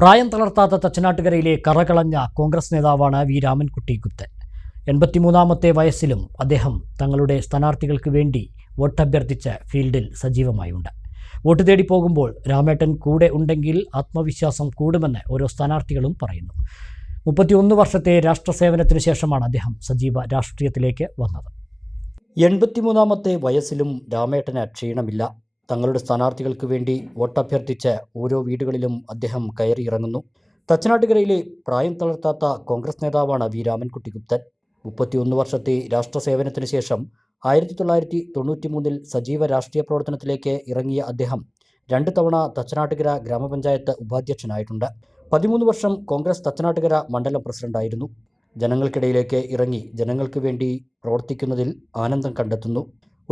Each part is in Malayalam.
പ്രായം തളർത്താത്ത തച്ചനാട്ടുകരയിലെ കറകളഞ്ഞ കോൺഗ്രസ് നേതാവാണ് വി. രാമൻകുട്ടി ഗുപ്തൻ എൺപത്തിമൂന്നാമത്തെ വയസ്സിലും അദ്ദേഹം തങ്ങളുടെ സ്ഥാനാർത്ഥികൾക്ക് വേണ്ടി വോട്ടഭ്യർത്ഥിച്ച് ഫീൽഡിൽ സജീവമായുണ്ട്. വോട്ട് തേടി പോകുമ്പോൾ രാമേട്ടൻ കൂടെ ഉണ്ടെങ്കിൽ ആത്മവിശ്വാസം കൂടുമെന്ന് ഓരോ സ്ഥാനാർത്ഥികളും പറയുന്നു. മുപ്പത്തിയൊന്ന് വർഷത്തെ രാഷ്ട്ര സേവനത്തിനു ശേഷമാണ് അദ്ദേഹം സജീവ രാഷ്ട്രീയത്തിലേക്ക് വന്നത്. എൺപത്തിമൂന്നാമത്തെ വയസ്സിലും രാമേട്ടന് ക്ഷീണമില്ല. തങ്ങളുടെ സ്ഥാനാർത്ഥികൾക്ക് വേണ്ടി വോട്ടഭ്യർത്ഥിച്ച് ഓരോ വീടുകളിലും അദ്ദേഹം കയറിയിറങ്ങുന്നു. തച്ചനാട്ടുകരയിലെ പ്രായം തളർത്താത്ത കോൺഗ്രസ് നേതാവാണ് വി. രാമൻകുട്ടി ഗുപ്തൻ. മുപ്പത്തിയൊന്ന് വർഷത്തെ രാഷ്ട്ര സേവനത്തിന് ശേഷം ആയിരത്തി തൊള്ളായിരത്തി തൊണ്ണൂറ്റി മൂന്നിൽ സജീവ രാഷ്ട്രീയ പ്രവർത്തനത്തിലേക്ക് ഇറങ്ങിയ അദ്ദേഹം രണ്ട് തവണ തച്ചനാട്ടുകര ഗ്രാമപഞ്ചായത്ത് ഉപാധ്യക്ഷനായിട്ടുണ്ട്. പതിമൂന്ന് വർഷം കോൺഗ്രസ് തച്ചനാട്ടുകര മണ്ഡലം പ്രസിഡന്റായിരുന്നു. ജനങ്ങൾക്കിടയിലേക്ക് ഇറങ്ങി ജനങ്ങൾക്ക് വേണ്ടി പ്രവർത്തിക്കുന്നതിൽ ആനന്ദം കണ്ടെത്തുന്നു.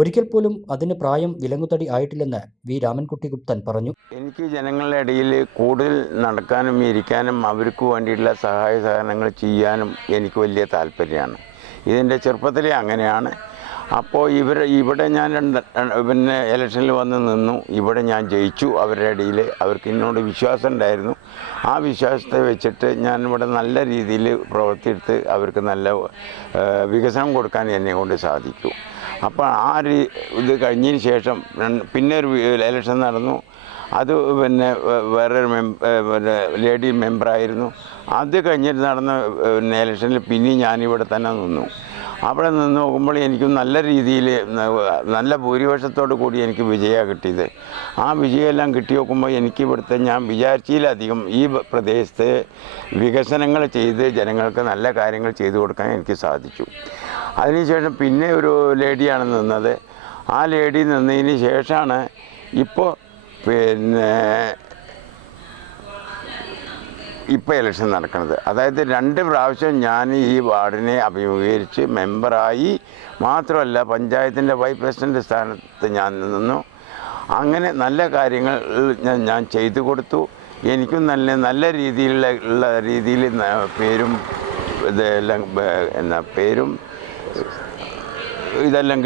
ഒരിക്കൽ പോലും അതിന് പ്രായം വിലങ്ങുതടി ആയിട്ടില്ലെന്ന് വി. രാമൻകുട്ടി ഗുപ്തൻ പറഞ്ഞു. എനിക്ക് ജനങ്ങളുടെ ഇടയിൽ കൂടുതൽ നടക്കാനും ഇരിക്കാനും അവർക്ക് വേണ്ടിയിട്ടുള്ള സഹായ സഹകരണങ്ങൾ ചെയ്യാനും എനിക്ക് വലിയ താല്പര്യമാണ്. ഇതിന്റെ ചെറുപ്പത്തിലേ അങ്ങനെയാണ്. അപ്പോൾ ഇവർ ഇവിടെ ഞാൻ പിന്നെ ഇലക്ഷനിൽ വന്ന് നിന്നു. ഇവിടെ ഞാൻ ജയിച്ചു. അവരുടെ ഇടയിൽ അവർക്ക് എന്നോട് വിശ്വാസം ഉണ്ടായിരുന്നു. ആ വിശ്വാസത്തെ വെച്ചിട്ട് ഞാൻ ഇവിടെ നല്ല രീതിയിൽ പ്രവർത്തിയെടുത്ത് അവർക്ക് നല്ല വികസനം കൊടുക്കാൻ എന്നെ കൊണ്ട് സാധിക്കും. അപ്പോൾ ആ ഒരു ഇത് കഴിഞ്ഞതിന് ശേഷം പിന്നെ ഒരു ഇലക്ഷൻ നടന്നു. അത് പിന്നെ വേറൊരു പിന്നെ ലേഡി മെമ്പറായിരുന്നു അത് കഴിഞ്ഞിട്ട് നടന്ന ഇലക്ഷനിൽ പിന്നെയും ഞാനിവിടെ തന്നെ നിന്നു. അവിടെ നിന്ന് നോക്കുമ്പോൾ എനിക്ക് നല്ല രീതിയിൽ നല്ല ഭൂരിപക്ഷത്തോടു കൂടി എനിക്ക് വിജയമാണ് കിട്ടിയത്. ആ വിജയമെല്ലാം കിട്ടി നോക്കുമ്പോൾ എനിക്ക് ഇവിടുത്തെ ഞാൻ വിചാരിച്ചതിലധികം ഈ പ്രദേശത്ത് വികസനങ്ങൾ ചെയ്ത് ജനങ്ങൾക്ക് നല്ല കാര്യങ്ങൾ ചെയ്തു കൊടുക്കാൻ എനിക്ക് സാധിച്ചു. അതിനുശേഷം പിന്നെ ഒരു ലേഡിയാണ് നിന്നത്. ആ ലേഡി നിന്നതിന് ശേഷമാണ് ഇപ്പോൾ പിന്നെ ഇപ്പോൾ ഇലക്ഷൻ നടക്കുന്നത്. അതായത് രണ്ട് പ്രാവശ്യം ഞാൻ ഈ വാർഡിനെ അഭിമുഖീകരിച്ച് മെമ്പറായി മാത്രമല്ല പഞ്ചായത്തിന്റെ വൈസ് പ്രസിഡന്റ് സ്ഥാനത്ത് ഞാൻ നിന്നു. അങ്ങനെ നല്ല കാര്യങ്ങൾ ഞാൻ ചെയ്തു കൊടുത്തു. എനിക്കും നല്ല നല്ല രീതിയിലുള്ള രീതിയിൽ പേരും ഇതെല്ലാം എന്നാ പേരും ഇതെല്ലാം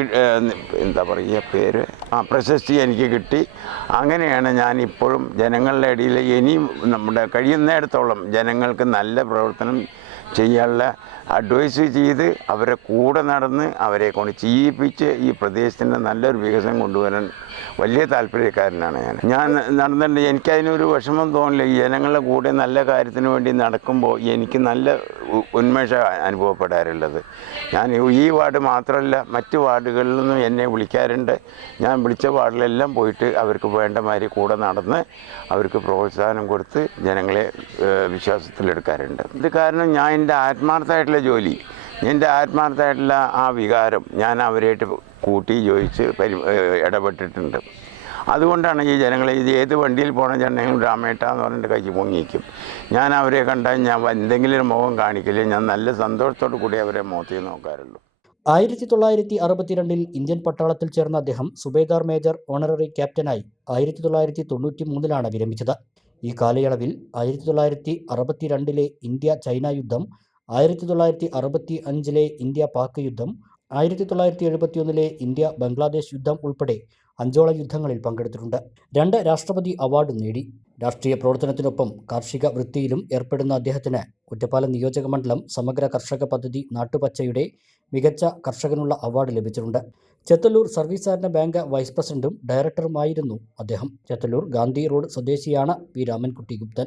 എന്താ പറയുക പേര്? ആ പ്രശസ്തി എനിക്ക് കിട്ടി. അങ്ങനെയാണ് ഞാൻ ഇപ്പോഴും ജനങ്ങളുടെ ഇടയിൽ ഇനിയും നമ്മുടെ കഴിയുന്നിടത്തോളം ജനങ്ങൾക്ക് നല്ല പ്രവർത്തനം ചെയ്യാനുള്ള അഡ്വൈസ് ചെയ്ത് അവരെ കൂടെ നടന്ന് അവരെ കൊണ്ട് ചെയ്യിപ്പിച്ച് ഈ പ്രദേശത്തിന്റെ നല്ലൊരു വികസനം കൊണ്ടുവരാൻ വലിയ താല്പര്യക്കാരനാണ് ഞാൻ. ഞാൻ നടന്നിട്ടുണ്ട്. എനിക്കതിനൊരു വിഷമം തോന്നില്ല. ജനങ്ങളുടെ കൂടെ നല്ല കാര്യത്തിന് വേണ്ടി നടക്കുമ്പോൾ എനിക്ക് നല്ല ഉന്മേഷം അനുഭവപ്പെടാറുള്ളത്. ഞാൻ ഈ വാർഡ് മാത്രമല്ല മറ്റ് വാർഡുകളിൽ നിന്നും എന്നെ വിളിക്കാറുണ്ട്. ഞാൻ വിളിച്ച വാർഡിലെല്ലാം പോയിട്ട് അവർക്ക് വേണ്ട മാതിരി കൂടെ നടന്ന് അവർക്ക് പ്രോത്സാഹനം കൊടുത്ത് ജനങ്ങളെ വിശ്വാസത്തിലെടുക്കാറുണ്ട്. ഇത് കാരണം ഞാൻ എന്റെ ആത്മാർത്ഥമായിട്ടുള്ള ജോലി എന്റെ ആത്മാർത്ഥമായിട്ടുള്ള ആ വികാരം ഞാൻ അവരായിട്ട് കൂട്ടി ചോദിച്ച് ഇടപെട്ടിട്ടുണ്ട്. അതുകൊണ്ടാണ് ഈ ജനങ്ങളെ ഇത് ഏത് വണ്ടിയിൽ പോകണം ജനങ്ങളും രാമേട്ട എന്ന് പറഞ്ഞിട്ട് കൈ പൊങ്ങിക്കും ഞാൻ അവരെ കണ്ടാൽ ഞാൻ എന്തെങ്കിലും ഒരു മുഖം കാണിക്കില്ല? ഞാൻ നല്ല സന്തോഷത്തോടു കൂടി അവരെ മുഖത്തിൽ നോക്കാറുള്ളൂ. ആയിരത്തി തൊള്ളായിരത്തി അറുപത്തിരണ്ടിൽ ഇന്ത്യൻ പട്ടാളത്തിൽ ചേർന്ന അദ്ദേഹം സുബേദാർ മേജർ ഓണററി ക്യാപ്റ്റനായി ആയിരത്തി തൊള്ളായിരത്തി തൊണ്ണൂറ്റി മൂന്നിലാണ് വിരമിച്ചത്. ഈ കാലയളവിൽ ആയിരത്തി തൊള്ളായിരത്തി അറുപത്തിരണ്ടിലെ ഇന്ത്യ ചൈന യുദ്ധം ആയിരത്തി തൊള്ളായിരത്തി അറുപത്തി അഞ്ചിലെ ഇന്ത്യ പാക് യുദ്ധം ആയിരത്തി തൊള്ളായിരത്തി എഴുപത്തിയൊന്നിലെ ഇന്ത്യ ബംഗ്ലാദേശ് യുദ്ധം ഉൾപ്പെടെ അഞ്ചോളം യുദ്ധങ്ങളിൽ പങ്കെടുത്തിട്ടുണ്ട്. രണ്ട് രാഷ്ട്രപതി അവാർഡ് നേടി. രാഷ്ട്രീയ പ്രവർത്തനത്തിനൊപ്പം കാർഷിക വൃത്തിയിലും ഏർപ്പെടുന്ന അദ്ദേഹത്തിന് ഒറ്റപ്പാലം നിയോജക മണ്ഡലം സമഗ്ര കർഷക പദ്ധതി നാട്ടുപച്ചയുടെ മികച്ച കർഷകനുള്ള അവാർഡ് ലഭിച്ചിട്ടുണ്ട്. ചെത്തല്ലൂർ സർവീസ് ബാങ്ക് വൈസ് പ്രസിഡന്റും ഡയറക്ടറുമായിരുന്നു അദ്ദേഹം. ചെത്തല്ലൂർ ഗാന്ധി റോഡ് സ്വദേശിയാണ് പി രാമൻകുട്ടി ഗുപ്തൻ.